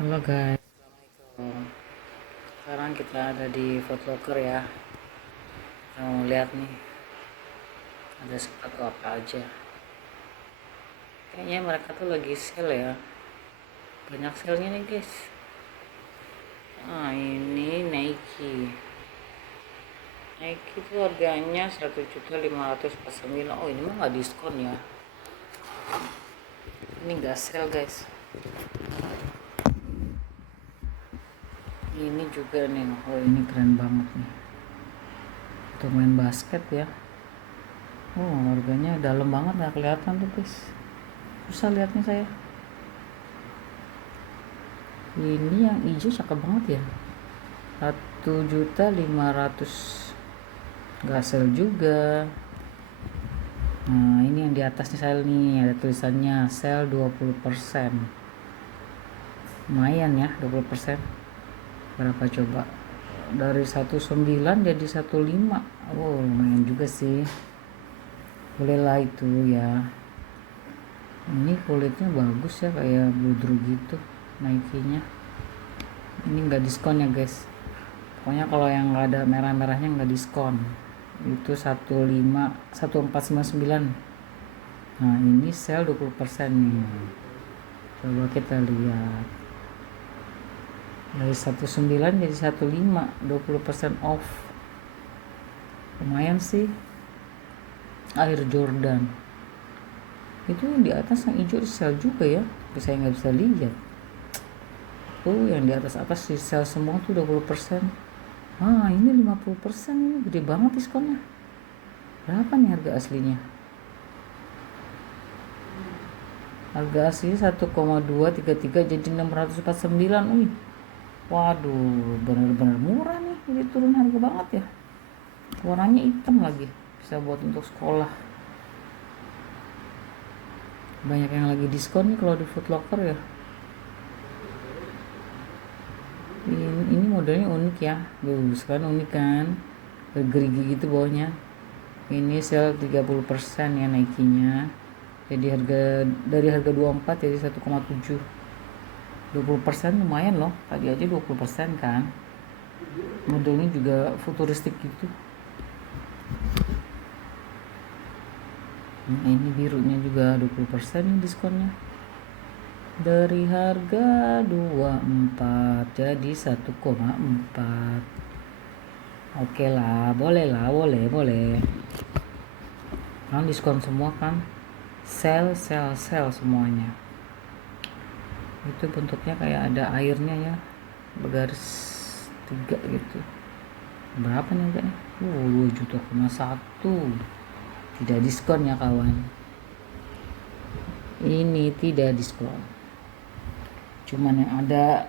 Halo guys, Assalamualaikum. Sekarang kita ada di Foot Locker ya. Kita mau lihat nih, ada sepatu apa aja. Kayaknya mereka tuh lagi sale ya. Banyak sale-nya nih guys. Ini Nike. Nike tuh harganya 1.549.000. Oh, ini mah nggak diskon ya. Ini nggak sale guys. Ini juga nih. Oh, ini keren banget nih. Untuk main basket ya. Oh, harganya dalam banget, nggak kelihatan tuh guys. Susah lihatnya saya. Ini yang hijau cakep banget ya, 1.500.000. Nggak sale juga. Nah, ini yang di atasnya sale nih, ada tulisannya sale 20%. Lumayan ya, 20%. Berapa coba? Dari 19 jadi 15. Oh, lumayan juga sih. Bolehlah itu ya. Ini kulitnya bagus ya, kayak bludru gitu Nike-nya. Ini nggak diskon ya guys. Pokoknya kalau yang nggak ada merah-merahnya nggak diskon. Itu 1499. Nah, ini sale 20% nih. Coba kita lihat. Dari 19 jadi 15, 20% off. Lumayan sih. Air Jordan. Itu yang di atas yang hijau sale juga ya. Tapi saya nggak bisa lihat. Yang di atas di sale semua tuh 20%. Ini 50%, ini gede banget diskonnya. Berapa nih harga aslinya? Harga aslinya 1,233 jadi 649. Waduh, bener-bener murah nih. Ini turun harga banget ya. Warnanya hitam lagi. Bisa buat untuk sekolah. Banyak yang lagi diskon nih kalau di Foot Locker ya. Ini modelnya unik ya. Sekarang unik kan. Gerigi gitu bawahnya. Ini sale 30% ya Nike-nya. Jadi dari harga 24 jadi 1,7. 20% lumayan loh. Tadi aja 20% kan. Modelnya juga futuristik gitu. Ini birunya juga 20% nih diskonnya. Dari harga 24 jadi 1,4. Oke lah, boleh lah, boleh. Kan diskon semua kan. Sale semuanya. Itu bentuknya kayak ada airnya ya, bergaris 3 gitu. Berapa nih harganya? 2,1 juta. Tidak diskon ya kawan. Ini tidak diskon. Cuman yang ada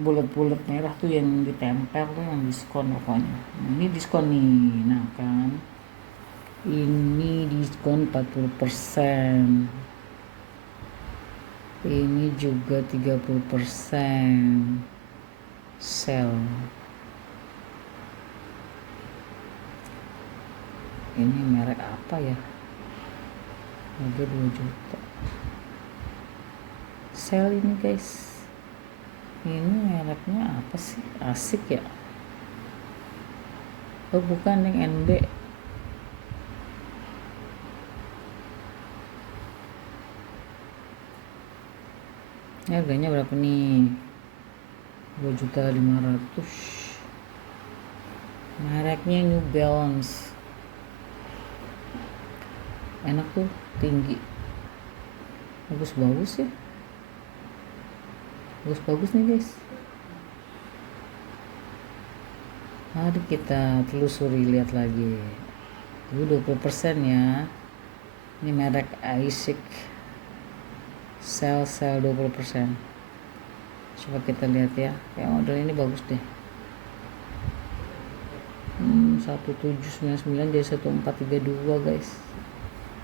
bulat-bulat merah tuh yang ditempel tuh yang diskon pokoknya. Ini diskon nih. Nah kan, ini diskon 40%. Ini juga 30% sale. Ini merek apa ya? Harga 2 juta. Sale ini guys. Ini mereknya apa sih? Asik ya? Oh, bukan yang NB. Ini harganya berapa nih? 2.500.000. Mereknya New Balance. Enak tuh, tinggi. Bagus ya. Bagus nih guys. Mari kita telusuri, lihat lagi. Ini 20% ya. Ini merek Asics. Sale 20%. Coba kita lihat ya. Kayak model ini bagus deh. 1.799 jadi 1.432 guys.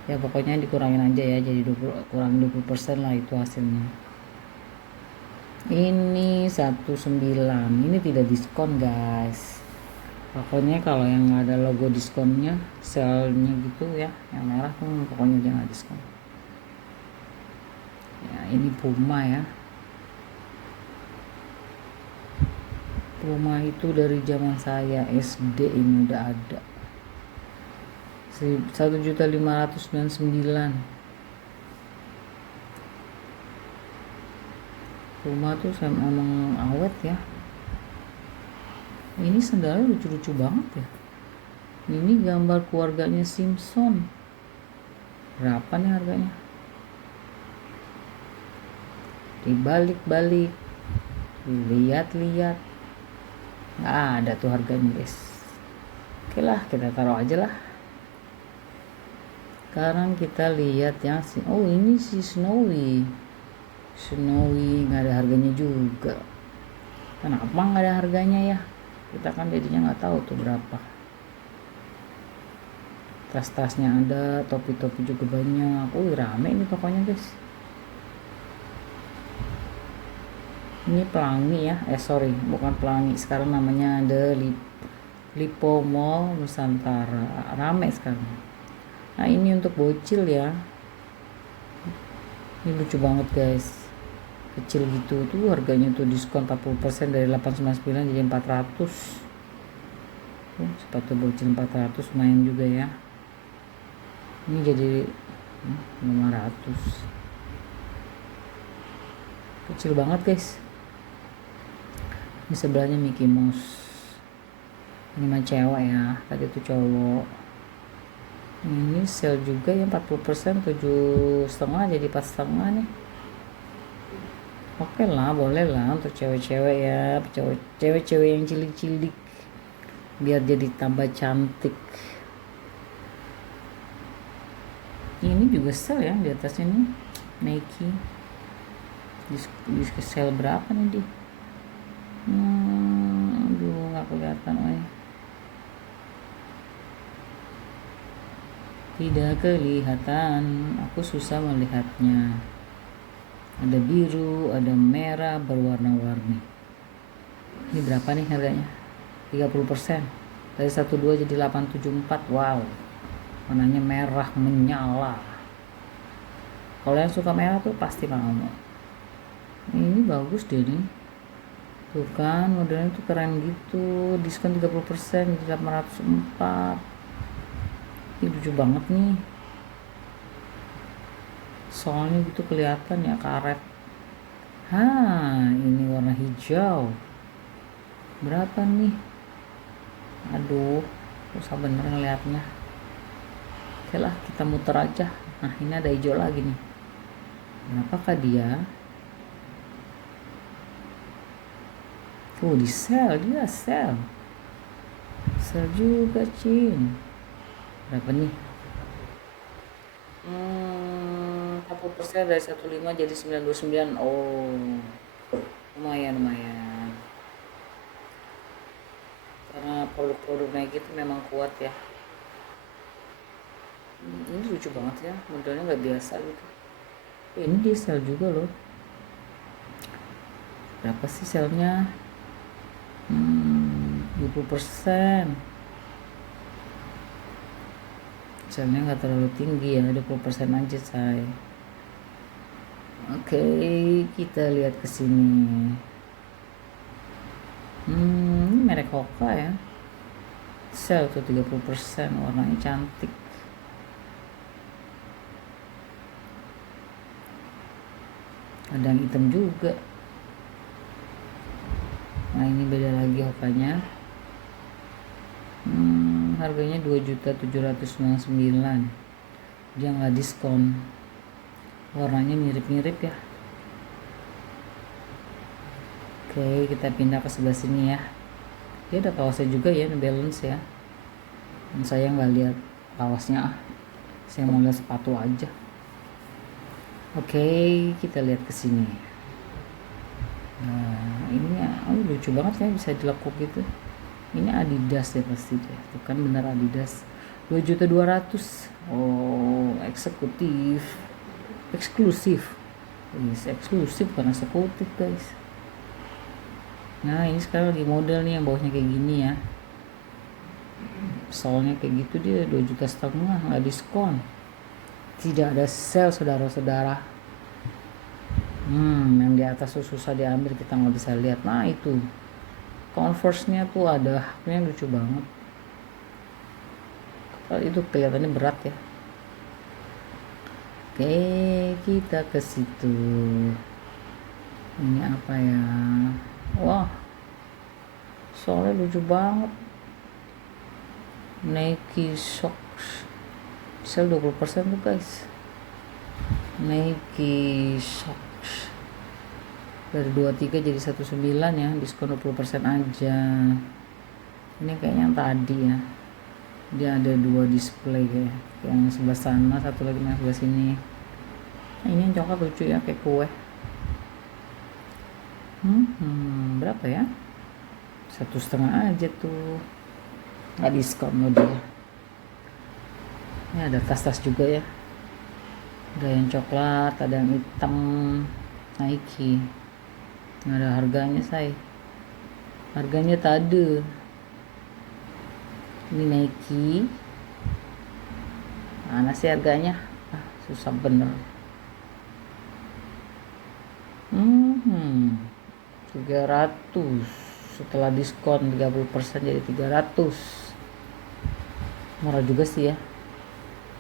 Ya pokoknya dikurangin aja ya, jadi kurang 20% lah itu hasilnya. Ini 19, ini tidak diskon guys. Pokoknya kalau yang ada logo diskonnya, sale-nya gitu ya, yang merah tuh pokoknya jangan diskon. Ya, ini Puma ya. Rumah itu dari zaman saya SD ini udah ada. 1.599.000. Rumah tuh emang awet ya. Ini sendalnya lucu-lucu banget ya. Ini gambar keluarganya Simpson. Berapa nih harganya? Dibalik-balik, lihat-lihat, nggak ada tuh harganya guys. Oke lah, kita taruh aja lah. Sekarang kita lihat yang ini si Snowy nggak ada harganya juga. Kenapa nggak ada harganya ya? Kita kan jadinya nggak tahu tuh berapa. Tas-tasnya ada, topi-topi juga banyak. Rame ini tokonya guys. Ini Pelangi ya, bukan Pelangi, sekarang namanya The Lipo Mall Nusantara. Rame sekarang. Nah ini untuk bocil ya. Ini lucu banget guys, kecil gitu tuh, harganya tuh diskon 40% dari 899 jadi 400. Sepatu bocil 400 lumayan juga ya. Ini jadi 500. Kecil banget guys. Ini sebelahnya Mickey Mouse. Ini mah cewek ya, tadi tuh cowok. Ini sale juga ya, 40%, 7,5 jadi 4,5 nih. Oke lah, boleh lah untuk cewek-cewek ya, cewek-cewek yang cilik-cilik, biar jadi tambah cantik. Ini juga sale ya, di atasnya nih Nike. Disk sale berapa nih di? Aduh nggak kelihatan Tidak kelihatan, aku susah melihatnya. Ada biru, ada merah, berwarna-warni. Ini berapa nih harganya? 30%. Dari 12 jadi 874. Wow. Warnanya merah menyala. Kalau yang suka merah tuh pasti mau. Ini bagus deh nih. Tuh kan, modelnya tuh keren gitu. Diskon 30% jadi 804. Ini lucu banget nih. Soalnya gitu kelihatan ya, karet. Ini warna hijau. Berapa nih? Aduh, susah bener ngeliatnya. Oke lah, kita muter aja. Nah, ini ada hijau lagi nih. Berapakah dia? Di sale, dia sale juga cing. Berapa nih? 40% dari 15 jadi 929. Lumayan. Karena produk-produk Nike itu memang kuat ya. Ini lucu banget ya, modelnya nggak biasa gitu. Ini di sale juga loh. Berapa sih sale-nya? 20%. Sale-nya nggak terlalu tinggi ya, 20% aja say. Oke, kita lihat ke sini. Ini merek Hoka ya. Sale tuh 30%, warnanya cantik. Ada yang hitam juga. Nah ini beda lagi Hokanya. Harganya 2.799.000. Dia nggak diskon. Warnanya mirip-mirip ya. Oke, kita pindah ke sebelah sini ya. Dia ada kaosnya juga ya, New Balance ya. Dan saya nggak lihat kaosnya. Saya mau lihat sepatu aja. Oke, kita lihat ke sini. Nah, ini lucu banget ya, bisa dilekuk gitu. Ini Adidas ya pasti deh. Itu kan bener Adidas. 2.200.000. Eksklusif. Eksklusif bukan eksekutif guys. Nah, ini sekarang lagi model nih yang bawahnya kayak gini ya. Soalnya kayak gitu dia 2,5 juta, nggak diskon. Tidak ada sale saudara-saudara. Yang di atas tuh susah diambil, kita nggak bisa lihat. Nah itu Converse-nya tuh ada haknya lucu banget. Itu kelihatannya berat ya. Oke, kita ke situ. Ini apa ya? Wah, soalnya lucu banget. Nike socks sale 20% tuh guys. Nike socks dari 23 jadi 19 ya, diskon 20% aja. Ini kayaknya yang tadi ya, dia ada 2 display kayak yang sebelah sana, satu lagi yang sebelah sini. Nah, ini yang coklat lucu ya, kayak kue. Berapa ya? 1,5 aja tuh, nggak diskon loh dia. Ini ada tas-tas juga ya, ada yang coklat, ada yang hitam, Nike. Nggak ada harganya say, harganya tadi. Ini Nike, mana sih harganya? Susah bener. 300 setelah diskon 30% jadi 300. Murah juga sih ya,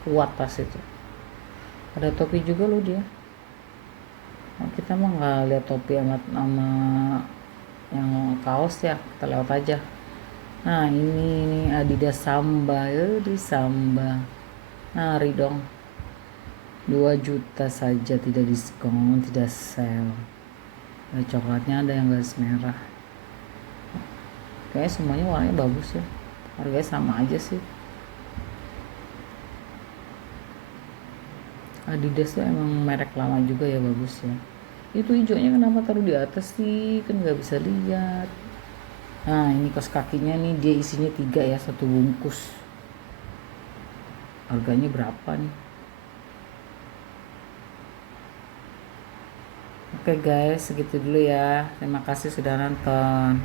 kuat tas itu. Ada topi juga loh dia. Nah, kita mah nggak lihat topi amat sama yang kaos ya, kita lewat aja. Nah ini Adidas Samba ya, di Samba nari dong. 2 juta saja, tidak diskon, tidak sale. Ada coklatnya, ada yang garis merah. Kayaknya semuanya warnanya bagus ya, harganya sama aja sih. Adidas tuh emang merek lama juga ya, bagus ya. Itu hijaunya kenapa taruh di atas sih, kan nggak bisa lihat. Nah ini kaos kakinya nih, dia isinya 3 ya, 1 bungkus. Harganya berapa nih? Oke guys, segitu dulu ya. Terima kasih sudah nonton.